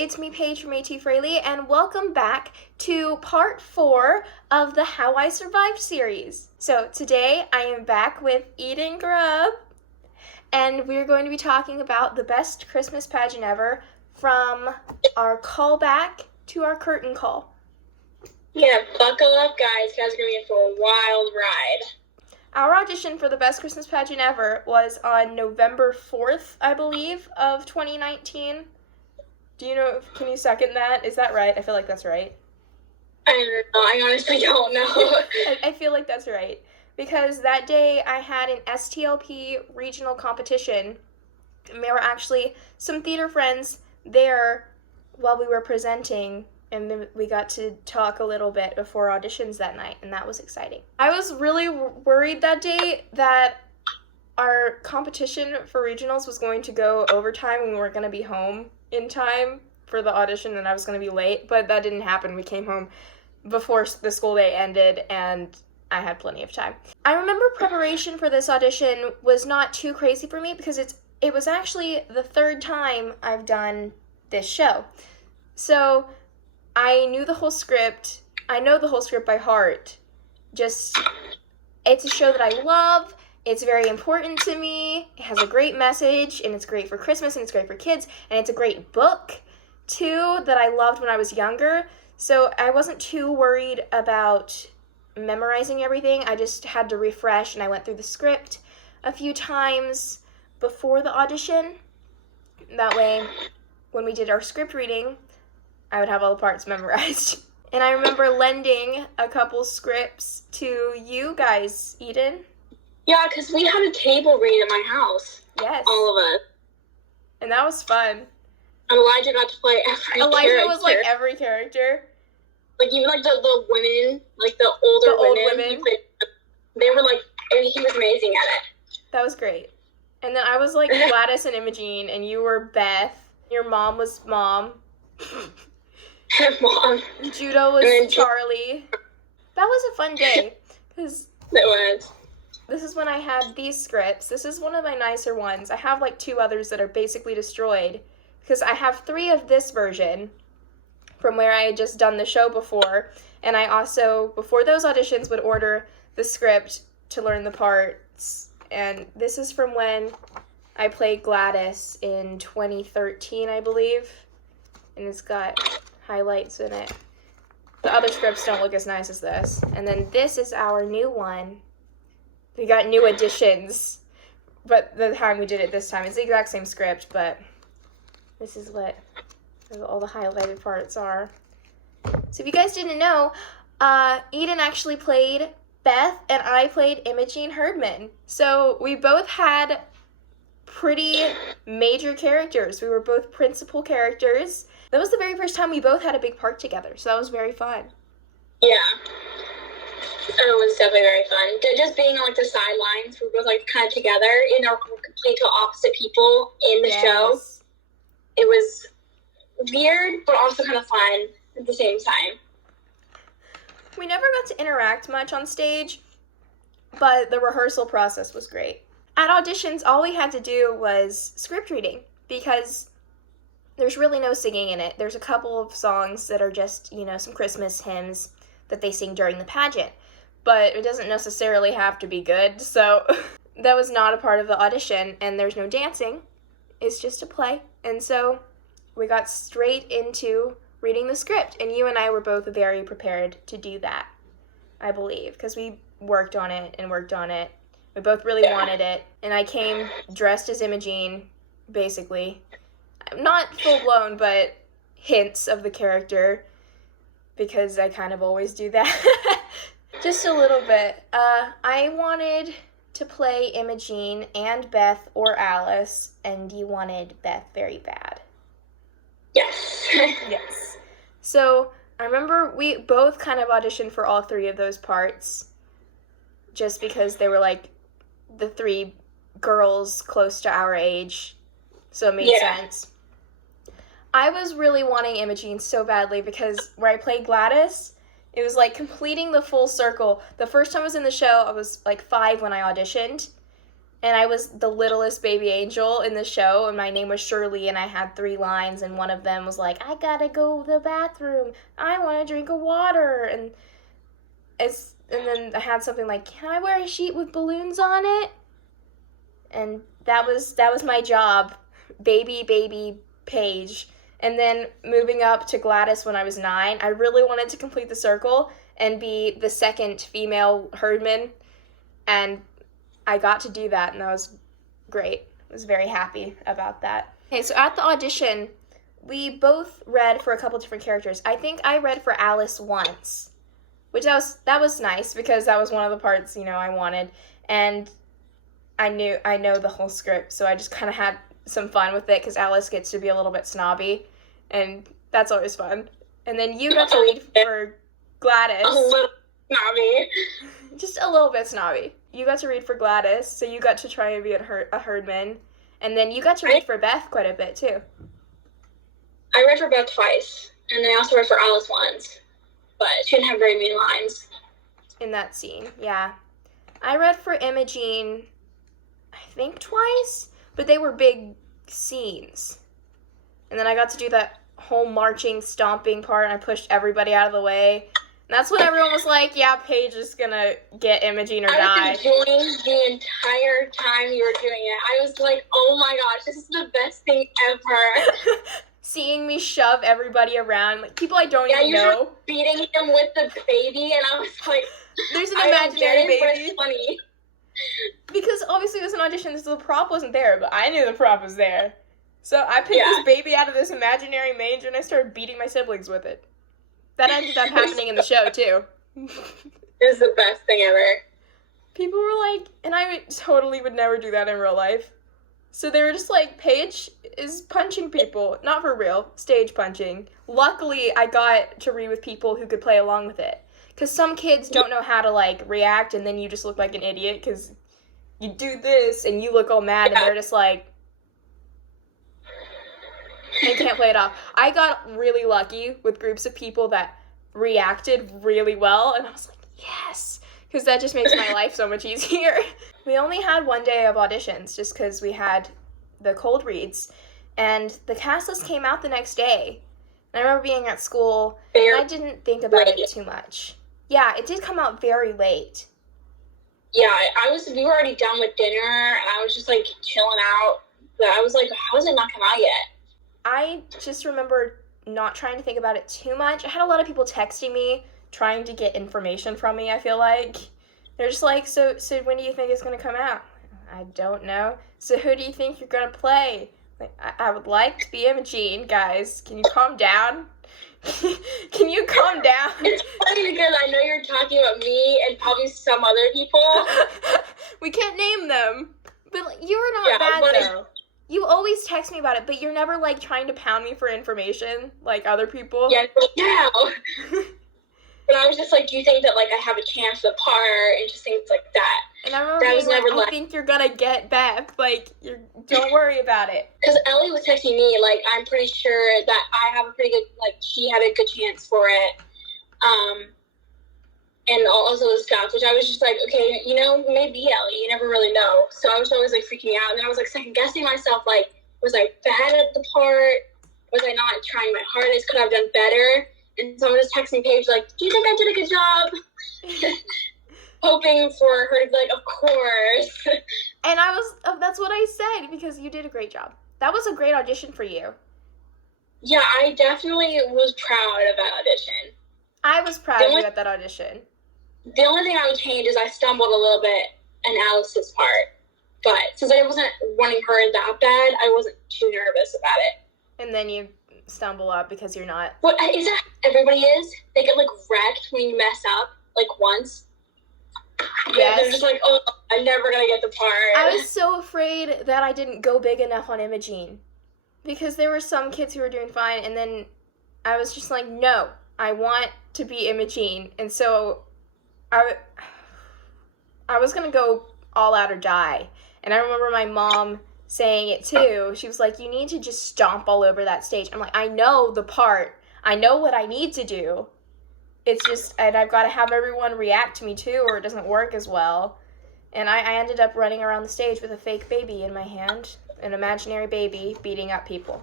it's me, Paige from Atfraley, and welcome back to part 4 of the How I Survived series. So today I am back with Eden Grubb, and we're going to be talking about the best Christmas pageant ever from our callback to our curtain call. Yeah, buckle up, guys. You guys are going to be in for a wild ride. Our audition for the best Christmas pageant ever was on November 4th, I believe, of 2019. Do you know, can you second that? Is that right? I feel like that's right. I don't know. I honestly don't know. I feel like that's right. Because that day I had an STLP regional competition, and there were actually some theater friends there while we were presenting, and then we got to talk a little bit before auditions that night, and that was exciting. I was really worried that day that our competition for regionals was going to go overtime and we weren't going to be home in time for the audition and I was going to be late, but that didn't happen. We came home before the school day ended and I had plenty of time. I remember preparation for this audition was not too crazy for me because it was actually the third time I've done this show. So I knew the whole script. I know the whole script by heart. Just, it's a show that I love. It's very important to me. It has a great message, and it's great for Christmas, and it's great for kids, and it's a great book, too, that I loved when I was younger. So I wasn't too worried about memorizing everything. I just had to refresh, and I went through the script a few times before the audition. That way, when we did our script reading, I would have all the parts memorized. And I remember lending a couple scripts to you guys, Eden. Yeah, because we had a table read at my house. Yes. All of us. And that was fun. And Elijah got to play every Elijah character. was like every character. Like even like the women, like the older women. They were like, he was amazing at it. That was great. And then I was like Gladys and Imogene, and you were Beth. Your mom was Mom. Mom. Judo was Charlie. That was a fun day. Because it was. This is when I had these scripts. This is one of my nicer ones. I have like 2 others that are basically destroyed. Because I have 3 of this version from where I had just done the show before. And I also, before those auditions, would order the script to learn the parts. And this is from when I played Gladys in 2013, I believe. And it's got highlights in it. The other scripts don't look as nice as this. And then this is our new one. We got new additions, but the time we did it this time, it's the exact same script, but this is what all the highlighted parts are. So if you guys didn't know, Eden actually played Beth, and I played Imogene Herdman. So we both had pretty major characters. We were both principal characters. That was the very first time we both had a big part together, so that was very fun. Yeah. It was definitely very fun. Just being on like the sidelines, we were both like kind of together, complete opposite people in the show. It was weird, but also kind of fun at the same time. We never got to interact much on stage, but the rehearsal process was great. At auditions, all we had to do was script reading, because there's really no singing in it. There's a couple of songs that are just, some Christmas hymns that they sing during the pageant. But it doesn't necessarily have to be good, so that was not a part of the audition, and there's no dancing. It's just a play. And so we got straight into reading the script, and you and I were both very prepared to do that, I believe, because we worked on it and worked on it. We both really wanted it, and I came dressed as Imogene, basically. Not full-blown, but hints of the character, because I kind of always do that. Just a little bit. I wanted to play Imogene and Beth or Alice, and you wanted Beth very bad. Yes. Yes. So I remember we both kind of auditioned for all 3 of those parts, just because they were like the 3 girls close to our age, so it made sense. I was really wanting Imogene so badly because where I played Gladys, it was like completing the full circle. The first time I was in the show, I was like 5 when I auditioned. And I was the littlest baby angel in the show, and my name was Shirley, and I had 3 lines, and one of them was like, I gotta go to the bathroom, I want a drink of water, and then I had something like, can I wear a sheet with balloons on it? And that was my job, baby Paige. And then moving up to Gladys when I was 9, I really wanted to complete the circle and be the second female herdman, and I got to do that, and that was great. I was very happy about that. Okay, so at the audition, we both read for a couple different characters. I think I read for Alice once, which that was nice because that was one of the parts, I wanted, and I know the whole script, so I just kind of had some fun with it because Alice gets to be a little bit snobby, and that's always fun. And then you got to read for Gladys. A little snobby. Just a little bit snobby. You got to read for Gladys, so you got to try and be a herdman. And then you got to read for Beth quite a bit, too. I read for Beth twice, and then I also read for Alice once, but she didn't have very many lines. In that scene, yeah. I read for Imogene, I think twice, but they were big scenes. And then I got to do that whole marching, stomping part, and I pushed everybody out of the way. And that's when everyone was like, yeah, Paige is gonna get Imogene or die. I was enjoying the entire time you were doing it. I was like, oh my gosh, this is the best thing ever. Seeing me shove everybody around, like people I don't even know. Yeah, you were beating him with the baby, and I was like, there's an imaginary baby. But it's funny. Because obviously it was an audition, so the prop wasn't there, but I knew the prop was there. So I picked this baby out of this imaginary manger, and I started beating my siblings with it. That ended up happening in the show, too. It was the best thing ever. People were like, and I totally would never do that in real life. So they were just like, Paige is punching people. Not for real, stage punching. Luckily, I got to read with people who could play along with it. Because some kids don't know how to, react, and then you just look like an idiot, because you do this, and you look all mad, and they're just like, and can't play it off. I got really lucky with groups of people that reacted really well, and I was like, yes, because that just makes my life so much easier. We only had 1 day of auditions just because we had the cold reads, and the cast list came out the next day. And I remember being at school, and I didn't think about it too much. Yeah, it did come out very late. Yeah, we were already done with dinner, and I was just, chilling out. But I was like, how has it not come out yet? I just remember not trying to think about it too much. I had a lot of people texting me, trying to get information from me, I feel like. They're just like, so when do you think it's going to come out? I don't know. So who do you think you're going to play? I would like to be Imogene, guys. Can you calm down? Can you calm down? It's funny because I know you're talking about me and probably some other people. We can't name them. But you were not bad, though. You always text me about it, but you're never, trying to pound me for information like other people. Yeah. But I was just like, do you think that, I have a chance for the part, and just things like that. And I remember I think you're gonna get Beth. Don't worry about it. Because Ellie was texting me, I'm pretty sure that I have a pretty good, she had a good chance for it. And also the stuff, which I was just like, okay, maybe Ellie, you never really know. So I was always freaking out, and then I was second guessing myself, was I bad at the part? Was I not trying my hardest? Could I have done better? And someone was texting Paige, do you think I did a good job? Hoping for her to be like, of course. And that's what I said, because you did a great job. That was a great audition for you. Yeah, I definitely was proud of that audition. I was proud of you at that audition. The only thing I would change is I stumbled a little bit in Alice's part. But since I wasn't wanting her that bad, I wasn't too nervous about it. And then you stumble up because you're not. What is that? Everybody is? They get wrecked when you mess up once. Yes. They're just oh, I'm never gonna get the part. I was so afraid that I didn't go big enough on Imogene, because there were some kids who were doing fine, and then I was just like, no, I want to be Imogene, and so I was gonna go all out or die. And I remember my mom saying it too. She was like, you need to just stomp all over that stage. I'm like, I know the part. I know what I need to do. It's just, and I've got to have everyone react to me too, or it doesn't work as well. And I ended up running around the stage with a fake baby in my hand, an imaginary baby beating up people.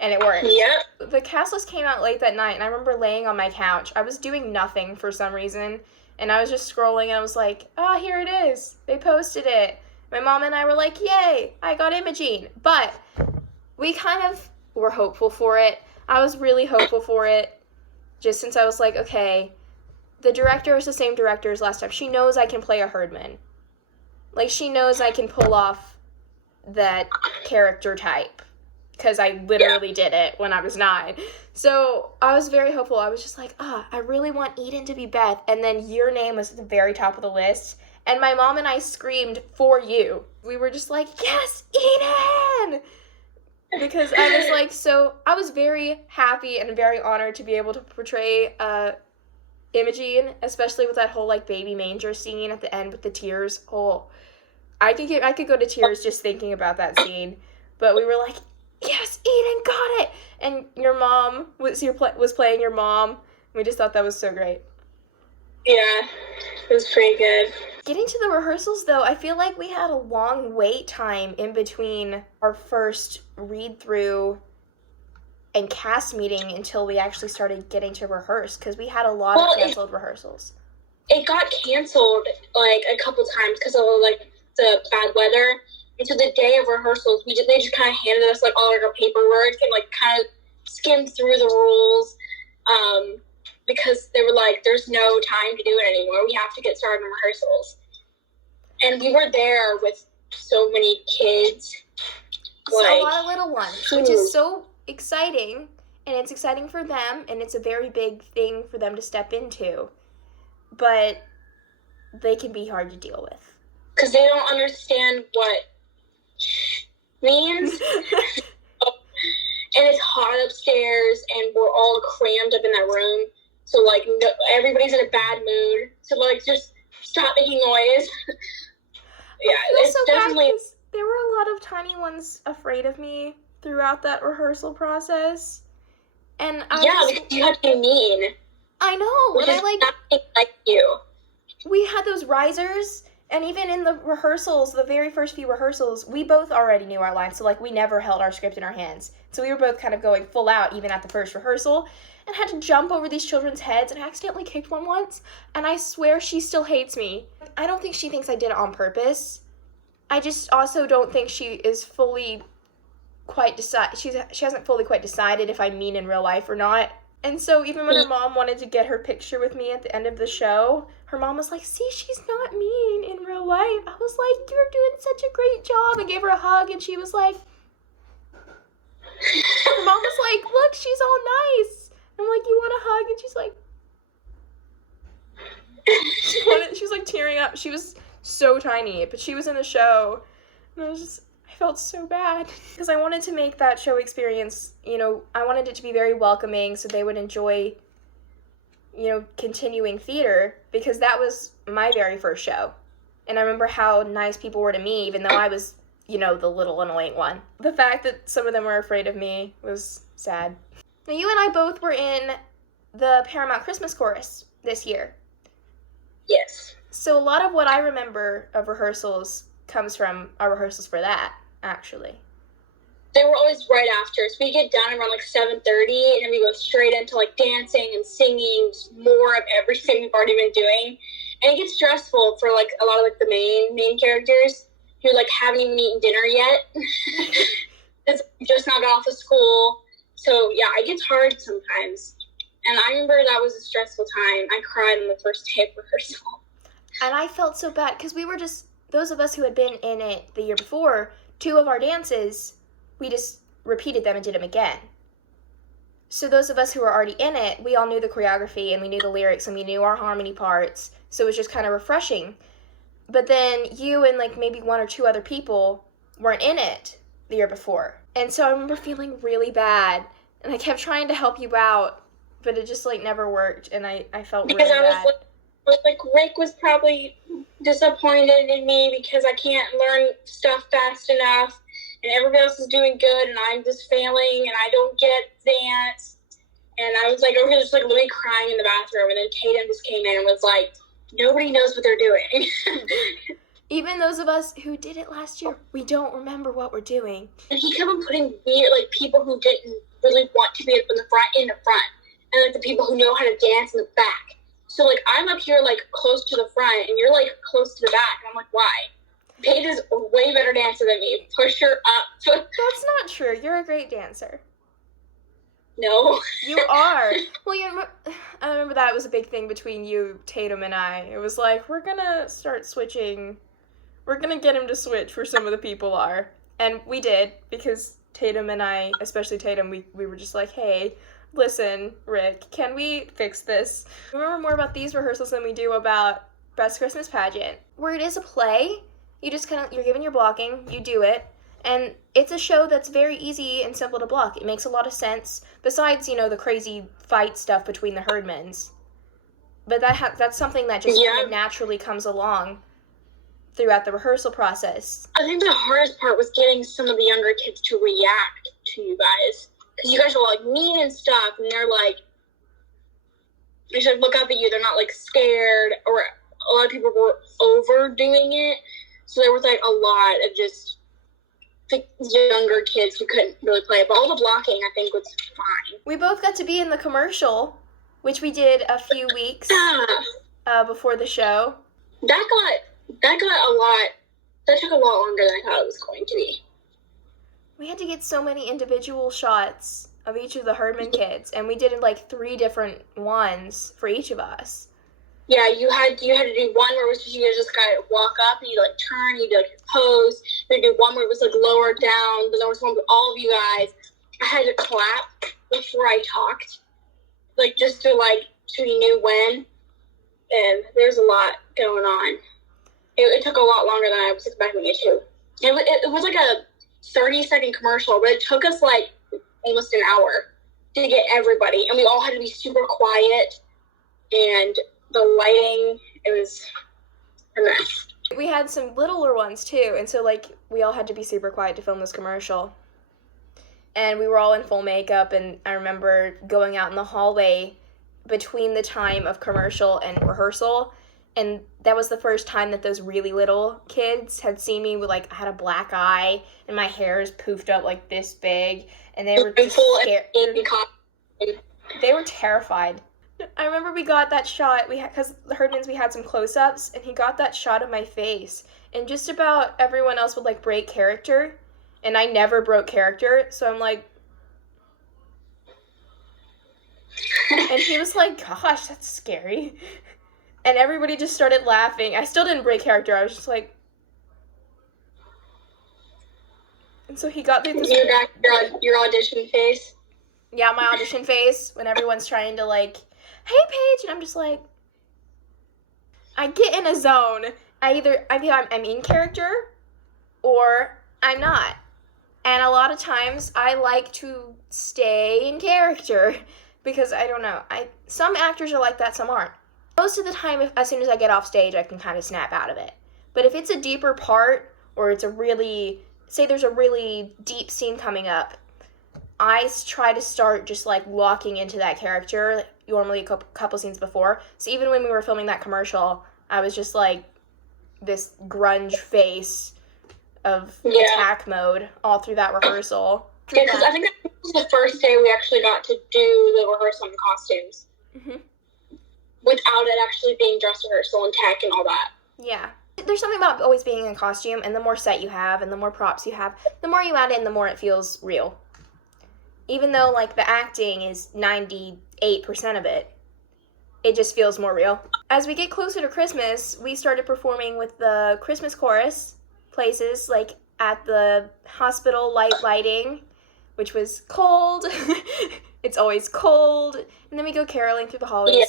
And it worked. Yep. The cast list came out late that night, and I remember laying on my couch. I was doing nothing for some reason, and I was just scrolling, and I was like, oh, here it is. They posted it. My mom and I were like, yay, I got Imogene. But we kind of were hopeful for it. I was really hopeful for it, just since I was like, okay, the director is the same director as last time. She knows I can play a herdman. Like, she knows I can pull off that character type. Because I literally did it when I was 9. So I was very hopeful. I was just like, I really want Eden to be Beth. And then your name was at the very top of the list. And my mom and I screamed for you. We were just like, yes, Eden! Because I was like, I was very happy and very honored to be able to portray Imogene, especially with that whole, like, baby manger scene at the end with the tears. Oh, I could go to tears just thinking about that scene. But we were like, yes, Eden got it! And your mom was playing your mom. We just thought that was so great. Yeah, it was pretty good. Getting to the rehearsals, though, I feel like we had a long wait time in between our first read-through and cast meeting until we actually started getting to rehearse, because we had a lot of canceled rehearsals. It got canceled, like, a couple times because of, like, the bad weather. And so the day of rehearsals, they just kind of handed us, like, all our paperwork and, like, kind of skimmed through the rules because they were like, there's no time to do it anymore. We have to get started on rehearsals. And we were there with so many kids. So a lot of little ones, which is so exciting. And it's exciting for them, and it's a very big thing for them to step into. But they can be hard to deal with. Because they don't understand what means. And it's hot upstairs, and we're all crammed up in that room. So, like, everybody's in a bad mood. So, like, just stop making noise. Yeah, it's so definitely... bad, there were a lot of tiny ones afraid of me throughout that rehearsal process. And because you had to be mean. I know. Which is nothing like you. We had those risers... And even in the rehearsals, the very first few rehearsals, we both already knew our lines. So, like, we never held our script in our hands. So we were both kind of going full out, even at the first rehearsal, and had to jump over these children's heads, and I accidentally kicked one once, and I swear she still hates me. I don't think she thinks I did it on purpose. I just also don't think she is fully quite she hasn't fully quite decided if I'm mean in real life or not. And so even when her mom wanted to get her picture with me at the end of the show, her mom was like, see, she's not mean in real life. I was like, you're doing such a great job. I gave her a hug, and she was like, her mom was like, look, she's all nice. I'm like, you want a hug? And she's like, she was like tearing up. She was so tiny, but she was in the show. And I felt so bad because I wanted to make that show experience, I wanted it to be very welcoming so they would enjoy, continuing theater, because that was my very first show. And I remember how nice people were to me, even though I was, the little annoying one. The fact that some of them were afraid of me was sad. Now, you and I both were in the Paramount Christmas Chorus this year. Yes. So a lot of what I remember of rehearsals comes from our rehearsals for that, actually. They were always right after. So we get down around, like, 7:30, and we go straight into, like, dancing and singing, more of everything we've already been doing. And it gets stressful for, like, a lot of, like, the main characters who, like, haven't even eaten dinner yet. It's just not got off of school. So, yeah, it gets hard sometimes. And I remember that was a stressful time. I cried on the first day of rehearsal. And I felt so bad, because we were just, those of us who had been in it the year before, 2 of our dances, we just repeated them and did them again. So those of us who were already in it, we all knew the choreography, and we knew the lyrics, and we knew our harmony parts, so it was just kind of refreshing. But then you and, like, maybe 1 or 2 other people weren't in it the year before. And so I remember feeling really bad, and I kept trying to help you out, but it just, like, never worked, and I felt really bad. Because I was like, Rick was probably disappointed in me because I can't learn stuff fast enough, and everybody else is doing good, and I'm just failing, and I don't get dance. And I was like, over here just, like, literally crying in the bathroom, and then Tatum just came in and was like, nobody knows what they're doing. Even those of us who did it last year, we don't remember what we're doing. And he kept on putting weird, like, people who didn't really want to be in the front, and, like, the people who know how to dance in the back. So, like, I'm up here, like, close to the front, and you're, like, close to the back. And I'm like, why? Paige is a way better dancer than me. Push her up. That's not true. You're a great dancer. No. You are. Well, I remember that was a big thing between you, Tatum, and I. It was like, we're gonna start switching. We're gonna get him to switch where some of the people are. And we did, because Tatum and I, especially Tatum, we were just like, hey, listen, Rick, can we fix this? We remember more about these rehearsals than we do about Best Christmas Pageant. Where it is a play, you just you're given your blocking, you do it, and it's a show that's very easy and simple to block. It makes a lot of sense, besides, the crazy fight stuff between the Herdmans. But that's something that just kind of naturally comes along throughout the rehearsal process. I think the hardest part was getting some of the younger kids to react to you guys. Because you guys were, like, mean and stuff, and they're, like, they should look up at you. They're not, like, scared, or a lot of people were overdoing it. So there was, like, a lot of just the younger kids who couldn't really play it. But all the blocking, I think, was fine. We both got to be in the commercial, which we did a few weeks before the show. That got a lot. That took a lot longer than I thought it was going to be. We had to get so many individual shots of each of the Herdman kids, and we did like 3 different ones for each of us. Yeah, you had to do one where it was just, you just gotta walk up and you like turn, you do like your pose. Then do one where it was like lower down. Then there was one with all of you guys. I had to clap before I talked, like just to so you knew when. And there's a lot going on. It took a lot longer than I was expecting it to. It was like a 30-second commercial, but it took us like almost an hour to get everybody, and we all had to be super quiet, and the lighting, it was a mess. We had some littler ones too, and so like we all had to be super quiet to film this commercial. And we were all in full makeup, and I remember going out in the hallway between the time of commercial and rehearsal, and that was the first time that those really little kids had seen me with, like, I had a black eye, and my hair is poofed up, like, this big, and they were just scared. They were terrified. I remember we got that shot, because the Herdmans, we had some close-ups, and he got that shot of my face, and just about everyone else would, like, break character, and I never broke character, so I'm like... And he was like, gosh, that's scary. And everybody just started laughing. I still didn't break character. I was just like... And so he got through this... You got your audition face? Yeah, my audition face, when everyone's trying to, like, hey, Paige! And I'm just like... I get in a zone. Either I'm in character, or I'm not. And a lot of times, I like to stay in character. Because, I don't know, some actors are like that, some aren't. Most of the time, as soon as I get off stage, I can kind of snap out of it. But if it's a deeper part, or it's say there's a really deep scene coming up, I try to start just, like, walking into that character, normally a couple scenes before. So even when we were filming that commercial, I was just, like, this grunge face of attack mode all through that rehearsal. Yeah, because I think that was the first day we actually got to do the rehearsal and costumes. Mm-hmm. Without it actually being dress rehearsal and tech and all that. Yeah. There's something about always being in costume, and the more set you have, and the more props you have, the more you add in, the more it feels real. Even though, like, the acting is 98% of it, it just feels more real. As we get closer to Christmas, we started performing with the Christmas chorus places, like, at the hospital lighting, which was cold. It's always cold. And then we go caroling through the hallways. Yeah.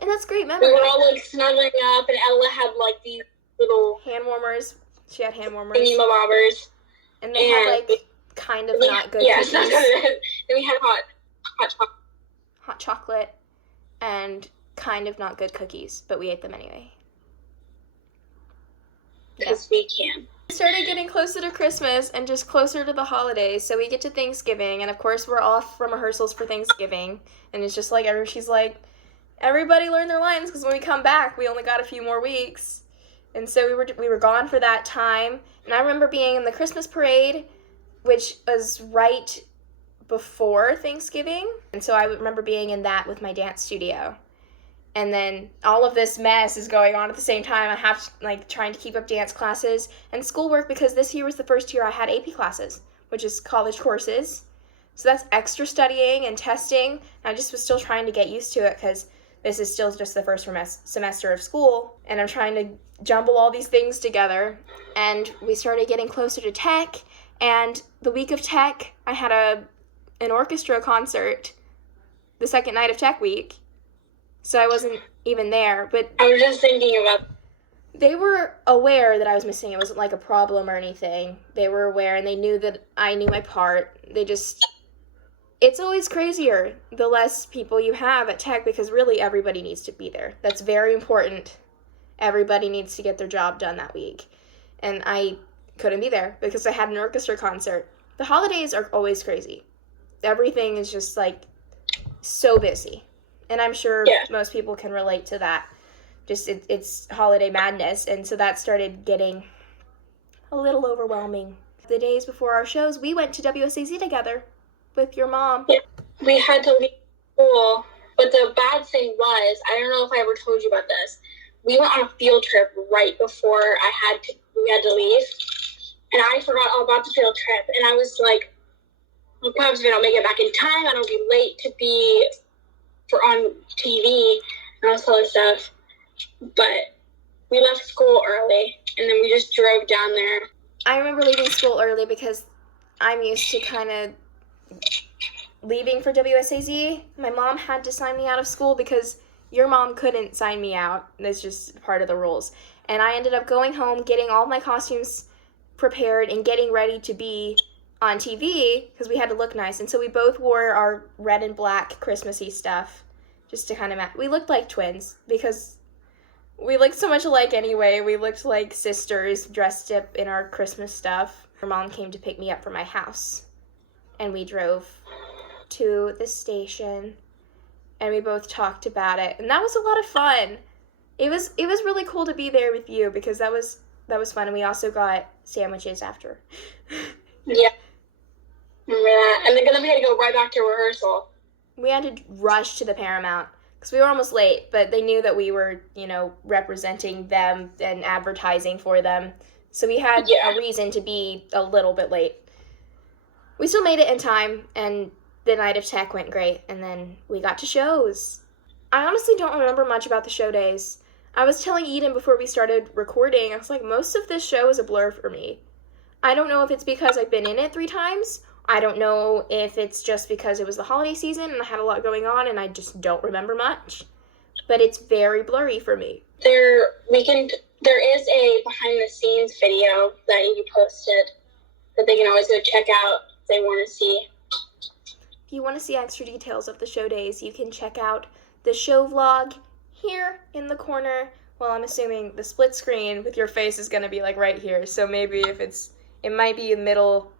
And that's great memory. We were all, like, snuggling up, and Ella had, like, these little... hand warmers. She had hand warmers. Thingy-ma-bobbers. And they had, like, kind of not good cookies. Then we had hot chocolate. Hot chocolate and kind of not good cookies, but we ate them anyway. Because we can. We started getting closer to Christmas and just closer to the holidays, so we get to Thanksgiving, and of course we're off from rehearsals for Thanksgiving, and it's just like, she's like, everybody learn their lines, because when we come back, we only got a few more weeks. And so we were gone for that time. And I remember being in the Christmas parade, which was right before Thanksgiving. And so I remember being in that with my dance studio. And then all of this mess is going on at the same time. I have to, like, trying to keep up dance classes and schoolwork, because this year was the first year I had AP classes, which is college courses. So that's extra studying and testing. I just was still trying to get used to it, because this is still just the first semester of school, and I'm trying to jumble all these things together. And we started getting closer to tech, and the week of tech, I had an orchestra concert the second night of tech week. So I wasn't even there, but I was just thinking about. They were aware that I was missing. It wasn't like a problem or anything. They were aware, and they knew that I knew my part. It's always crazier the less people you have at tech, because really everybody needs to be there. That's very important. Everybody needs to get their job done that week. And I couldn't be there because I had an orchestra concert. The holidays are always crazy. Everything is just like so busy. And I'm sure most people can relate to that. Just it's holiday madness. And so that started getting a little overwhelming. The days before our shows, we went to WSAZ together with your mom. Yeah, we had to leave school. But the bad thing was, I don't know if I ever told you about this, we went on a field trip right before we had to leave. And I forgot all about the field trip. And I was like, well, perhaps if I don't make it back in time, I don't be late to be on TV and all this other stuff. But we left school early, and then we just drove down there. I remember leaving school early because I'm used to kind of leaving for WSAZ. My mom had to sign me out of school because your mom couldn't sign me out. That's just part of the rules. And I ended up going home, getting all my costumes prepared, and getting ready to be on TV because we had to look nice. And so we both wore our red and black Christmassy stuff just to kind of match. We looked like twins because we looked so much alike anyway. We looked like sisters dressed up in our Christmas stuff. Her mom came to pick me up from my house, and we drove to the station, and we both talked about it, and that was a lot of fun. It was really cool to be there with you because that was fun, and we also got sandwiches after. Yeah. Remember that? And then we had to go right back to rehearsal. We had to rush to the Paramount because we were almost late, but they knew that we were, representing them and advertising for them. So we had a reason to be a little bit late. We still made it in time, and the night of tech went great, and then we got to shows. I honestly don't remember much about the show days. I was telling Eden before we started recording, I was like, most of this show is a blur for me. I don't know if it's because I've been in it 3 times. I don't know if it's just because it was the holiday season and I had a lot going on and I just don't remember much. But it's very blurry for me. There is a behind the scenes video that you posted that they can always go check out if they want to see. If you want to see extra details of the show days, you can check out the show vlog here in the corner. Well, I'm assuming the split screen with your face is going to be like right here. So maybe if it might be in the middle.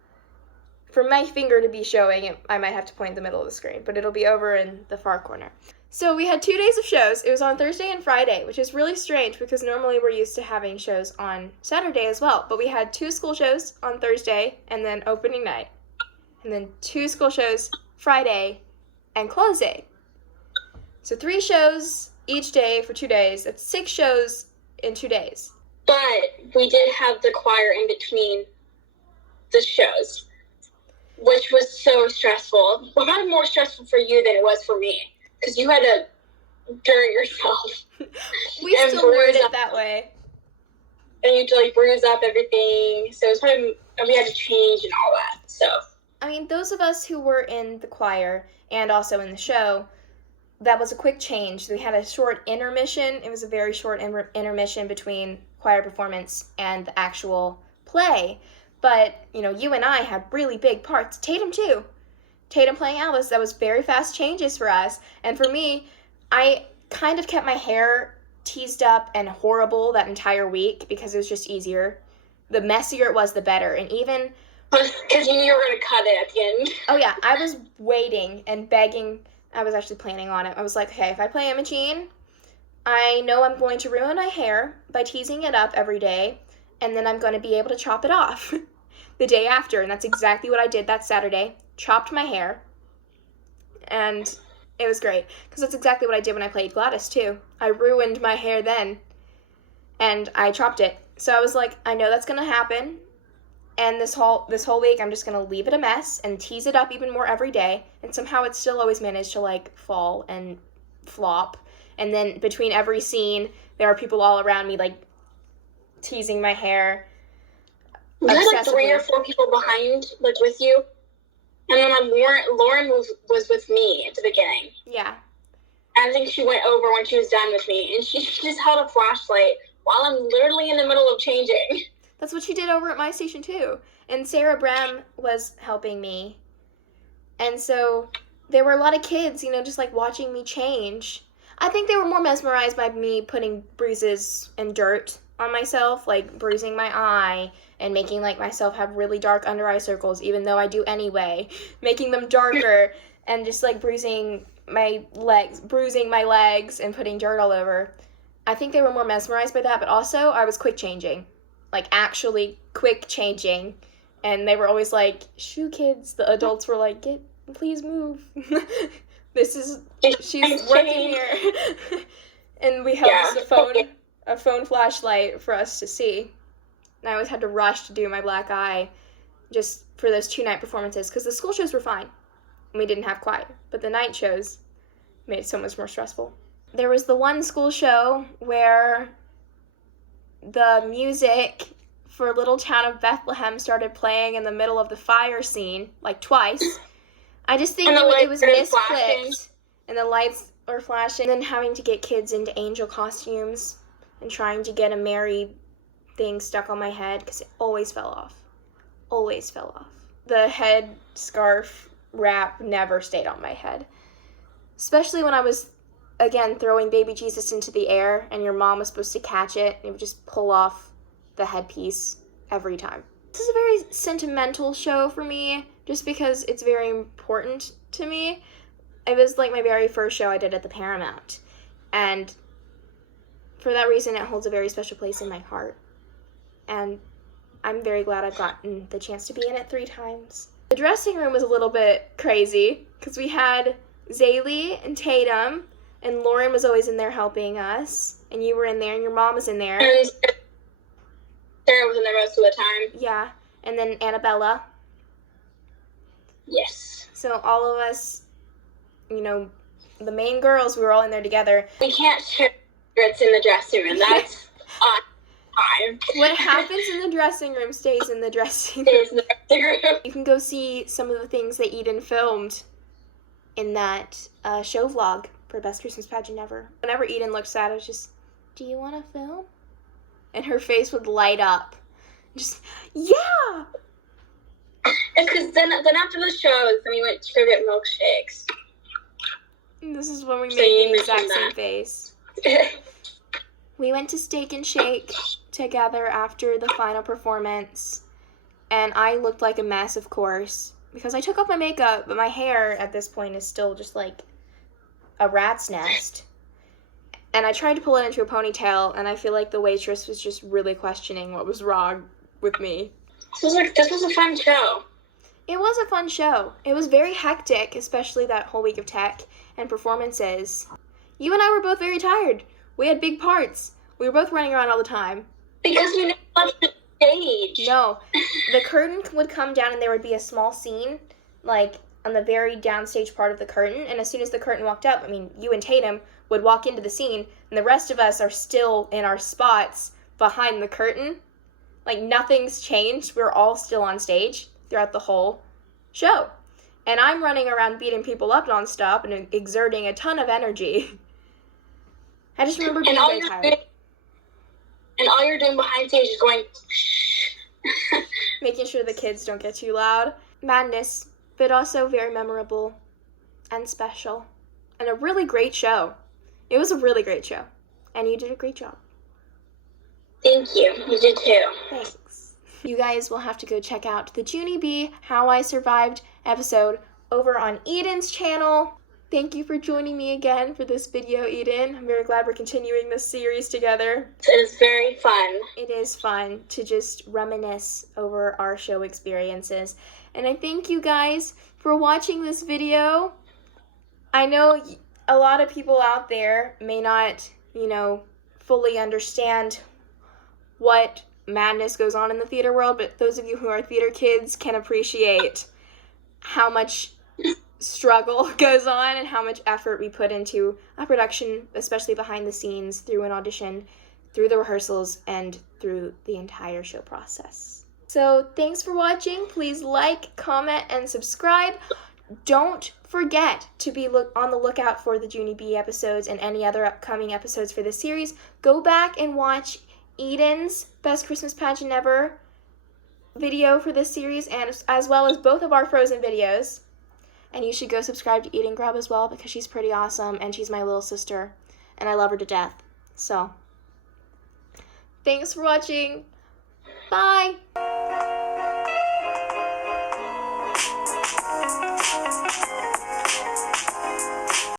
For my finger to be showing it, I might have to point the middle of the screen, but it'll be over in the far corner. So we had 2 days of shows. It was on Thursday and Friday, which is really strange because normally we're used to having shows on Saturday as well. But we had 2 school shows on Thursday and then opening night. And then 2 school shows Friday and closing. So 3 shows each day for 2 days. That's 6 shows in 2 days. But we did have the choir in between the shows, which was so stressful. Well, probably more stressful for you than it was for me, because you had to dirt yourself. We still word it that way. And you had to bruise up everything. So it was probably, and we had to change and all that. So I mean, those of us who were in the choir and also in the show, that was a quick change. We had a short intermission. It was a very short intermission between choir performance and the actual play. But, you and I had really big parts. Tatum, too. Tatum playing Alice, that was very fast changes for us. And for me, I kind of kept my hair teased up and horrible that entire week because it was just easier. The messier it was, the better. And even... Because you knew you were going to cut it at the end. Oh, yeah. I was waiting and begging. I was actually planning on it. I was like, okay, if I play Imogene, I know I'm going to ruin my hair by teasing it up every day, and then I'm going to be able to chop it off the day after. And that's exactly what I did that Saturday. Chopped my hair, and it was great, because that's exactly what I did when I played Gladys, too. I ruined my hair then, and I chopped it. So I was like, I know that's going to happen, and this whole week I'm just going to leave it a mess and tease it up even more every day, and somehow it still always managed to, like, fall and flop. And then between every scene, there are people all around me, like, teasing my hair. You had, like, 3 or 4 people behind, like, with you. And then Lauren was with me at the beginning. Yeah. I think she went over when she was done with me. And she just held a flashlight while I'm literally in the middle of changing. That's what she did over at my station, too. And Sarah Bram was helping me. And so there were a lot of kids, you know, just, like, watching me change. I think they were more mesmerized by me putting bruises and dirt on myself, like bruising my eye and making, like, myself have really dark under eye circles, even though I do anyway, making them darker, and just, like, bruising my legs and putting dirt all over. I think they were more mesmerized by that, but also I was quick changing, like, actually quick changing, and they were always like, shoo, kids. The adults were like, please move. She's working here. And we held a phone flashlight for us to see. And I always had to rush to do my black eye just for those 2 night performances, because the school shows were fine and we didn't have choir, but the night shows made it so much more stressful. There was the one school show where the music for Little Town of Bethlehem started playing in the middle of the fire scene, like twice. I just think it was misclicked, and the lights were flashing, and then having to get kids into angel costumes and trying to get a Mary thing stuck on my head, because it always fell off. Always fell off. The head scarf wrap never stayed on my head. Especially when I was, again, throwing baby Jesus into the air, and your mom was supposed to catch it, and it would just pull off the headpiece every time. This is a very sentimental show for me, just because it's very important to me. It was like my very first show I did at the Paramount, and for that reason it holds a very special place in my heart, and I'm very glad I've gotten the chance to be in it 3 times. The dressing room was a little bit crazy, because we had Zaylee and Tatum, and Lauren was always in there helping us, and you were in there, and your mom was in there. And Sarah was in there most of the time. Yeah, and then Annabella. Yes. So all of us, you know, the main girls, we were all in there together. We can't share secrets in the dressing room. That's on time. What happens in the dressing room stays in the dressing room. Stays in the dressing room. You can go see some of the things that Eden filmed in that show vlog for Best Christmas Pageant Ever. Whenever Eden looked sad, I was just, do you want to film? And her face would light up. Just, yeah! It's because then after the shows, then we went to go get milkshakes. And this is when we made the exact same face. We went to Steak and Shake together after the final performance, and I looked like a mess, of course, because I took off my makeup, but my hair at this point is still just like a rat's nest. And I tried to pull it into a ponytail, and I feel like the waitress was just really questioning what was wrong with me. This was a fun show. It was a fun show. It was very hectic, especially that whole week of tech and performances. You and I were both very tired. We had big parts. We were both running around all the time. Because we never left the stage. No. The curtain would come down and there would be a small scene, like, on the very downstage part of the curtain. And as soon as the curtain walked up, I mean, you and Tatum would walk into the scene, and the rest of us are still in our spots behind the curtain. Like, nothing's changed. We're all still on stage throughout the whole show. And I'm running around beating people up nonstop and exerting a ton of energy. I just remember being very tired. And all you're doing behind stage is going... Making sure the kids don't get too loud. Madness, but also very memorable and special. And a really great show. It was a really great show. And you did a great job. Thank you. You did too. Thanks. You guys will have to go check out the Junie B How I Survived episode over on Eden's channel. Thank you for joining me again for this video, Eden. I'm very glad we're continuing this series together. It is very fun. It is fun to just reminisce over our show experiences. And I thank you guys for watching this video. I know a lot of people out there may not, fully understand what madness goes on in the theater world, but those of you who are theater kids can appreciate how much struggle goes on and how much effort we put into a production, especially behind the scenes, through an audition, through the rehearsals, and through the entire show process. So thanks for watching. Please like, comment, and subscribe. Don't forget to be on the lookout for the Junie B episodes and any other upcoming episodes for this series. Go back and watch Eden's Best Christmas Pageant Ever video for this series, and as well as both of our Frozen videos. And you should go subscribe to Eden Grubb as well, because she's pretty awesome, and she's my little sister, and I love her to death. So, thanks for watching. Bye!